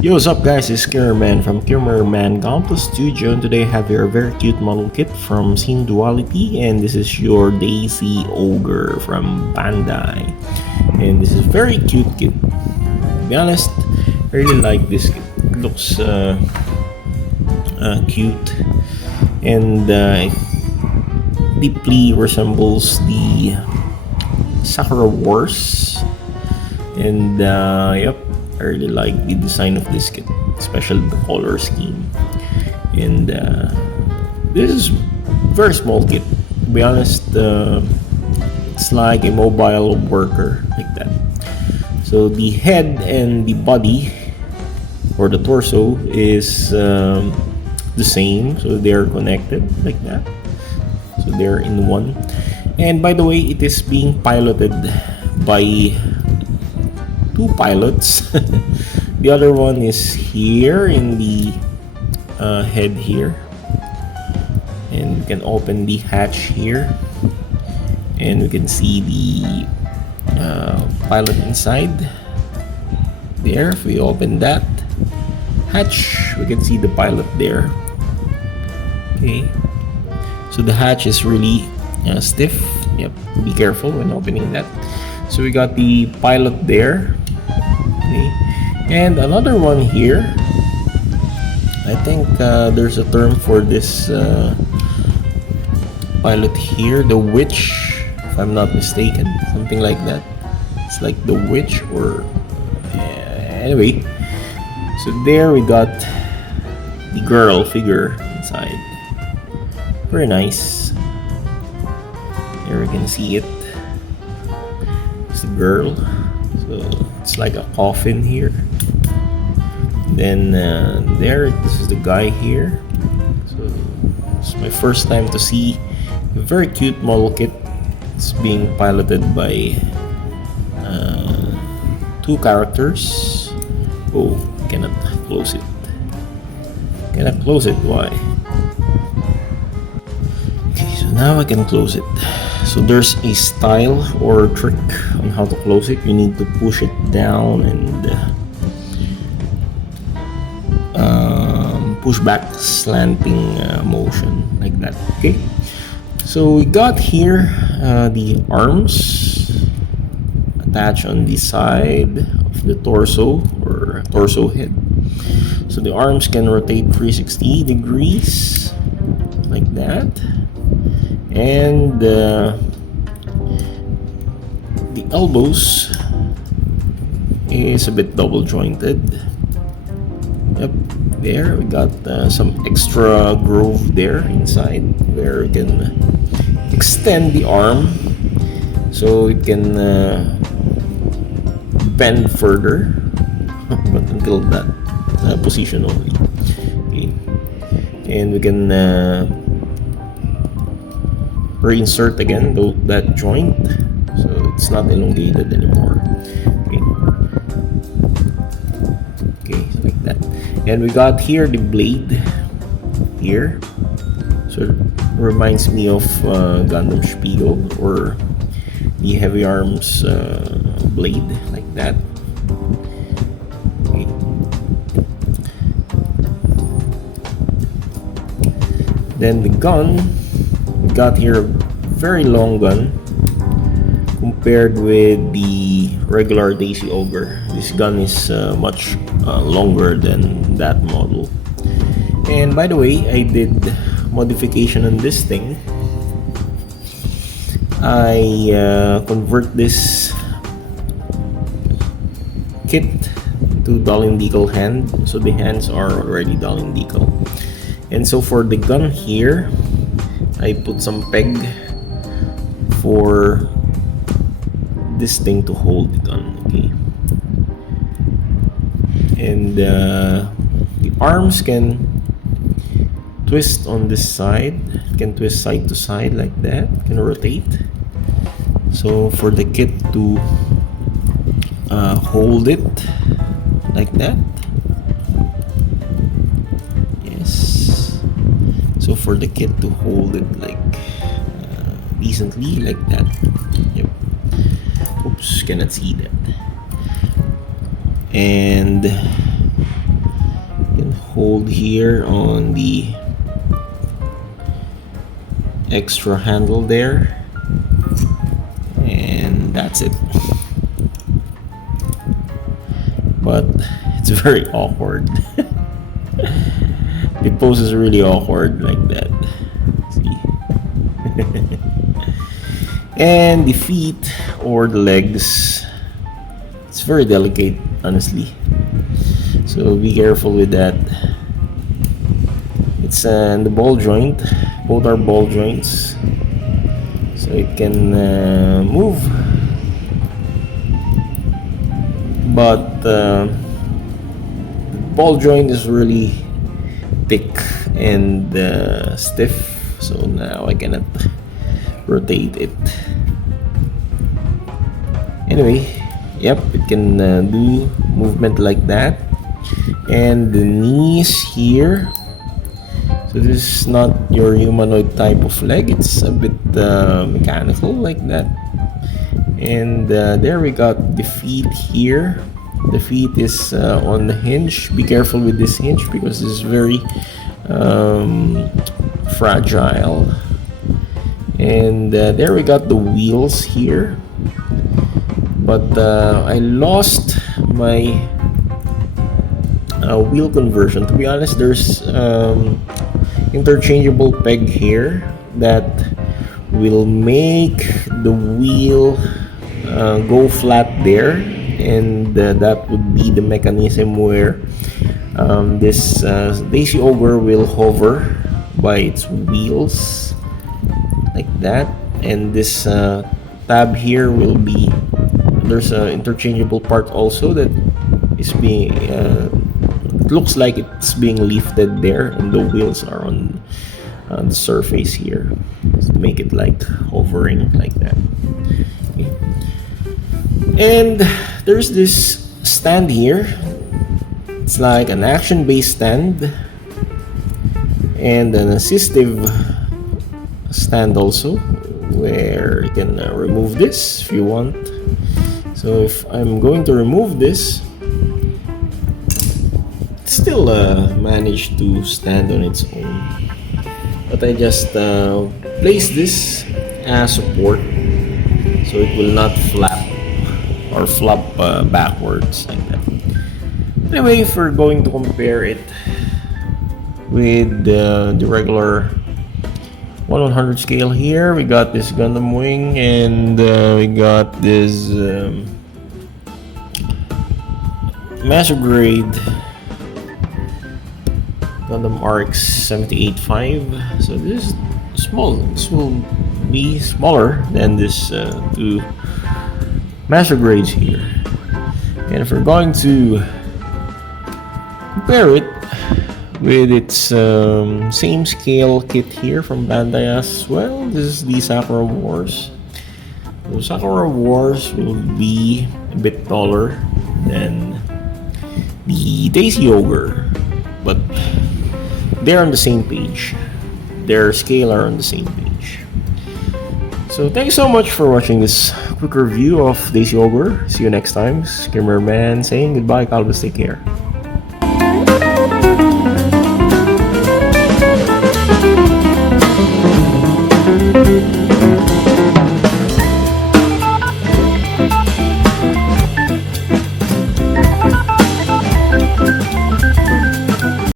Yo, what's up guys, it's Cameraman from Cameraman Gunpla Studio, and today I have here a very cute model kit from SYDUALITY, and this is your Daisy Ogre from Bandai. And this is a very cute kit. To be honest, I really like this kit. It looks cute, and it deeply resembles the Sakura Wars. And yep, I really like the design of this kit, especially the color scheme. And this is very small kit. To be honest, it's like a mobile worker like that. So the head and the body, or the torso, is the same. So they're connected like that. So they're in one. And by the way, it is being piloted by two pilots. The other one is here in the head here, and we can open the hatch here, and we can see the pilot inside there. If we open that hatch, we can see the pilot there. Okay, so the hatch is really stiff. Yep, be careful when opening that. So we got the pilot there. Okay. And another one here. I think there's a term for this pilot here, the witch, if I'm not mistaken, something like that. It's like the witch, or anyway. So there we got the girl figure inside. Very nice. Here we can see it. It's the girl. So it's like a coffin here. Then there, this is the guy here. So it's my first time to see a very cute model kit. It's being piloted by two characters. Oh, cannot close it. Cannot close it. Why? Okay, so now I can close it. So there's a style or trick on how to close it. You need to push it down and push back, slanting motion like that. Okay, so we got here the arms attached on the side of the torso, or torso head. So the arms can rotate 360 degrees like that. And the elbows is a bit double jointed. Yep, there we got some extra groove there inside where we can extend the arm so it can bend further, but until that position only. Okay, and we can reinsert again that joint, so it's not elongated anymore. Okay, like that. And we got here the blade here, so it reminds me of Gundam Spiegel, or the heavy arms blade like that. Okay. Then the gun, we got here a very long gun compared with the regular Daisy Ogre. This gun is much longer than that model. And by the way, I did modification on this thing. I convert this kit to Dalin decal hand, so the hands are already Dalin decal. And so for the gun here, I put some peg for this thing to hold the gun. Okay, and the arms can twist on this side, can twist side to side like that, can rotate. So for the kit to hold it like that, yes. So for the kit to hold it like decently like that. Yep. Oops, cannot see that. And hold here on the extra handle there, and that's it. But it's very awkward. The pose is really awkward like that. See? And the feet or the legs, it's very delicate, honestly. So be careful with that. It's the ball joint. Both are ball joints, so it can move. But the ball joint is really thick and stiff, so now I cannot rotate it. Anyway, yep, it can do movement like that. And the knees here, so this is not your humanoid type of leg, it's a bit mechanical like that. And there we got the feet here. The feet is on the hinge. Be careful with this hinge because it's very fragile. And there we got the wheels here, but I lost my wheel conversion. To be honest, there's interchangeable peg here that will make the wheel go flat there, and that would be the mechanism where this Daisy Ogre will hover by its wheels like that, and this tab here will be, there's an interchangeable part also that is being it looks like it's being lifted there, and the wheels are on the surface here to make it like hovering like that. Okay. And there's this stand here. It's like an action-based stand and an assistive stand also, where you can remove this if you want. So if I'm going to remove this, it still managed to stand on its own, but I just place this as support so it will not flap or flop backwards like that. Anyway, if we're going to compare it with the regular 1/100 scale here, we got this Gundam wing, and we got this master grade Gundam RX 78.5. So this is small. This will be smaller than this two master grades here. And if we're going to compare it with its same scale kit here from Bandai as well, this is the Sakura Wars. The Sakura Wars will be a bit taller than the Daisy Ogre, but they're on the same page. Their scale are on the same page. So thank you so much for watching this quick review of Daisy Ogre. See you next time. Skimmer Man saying goodbye. Calvus, take care.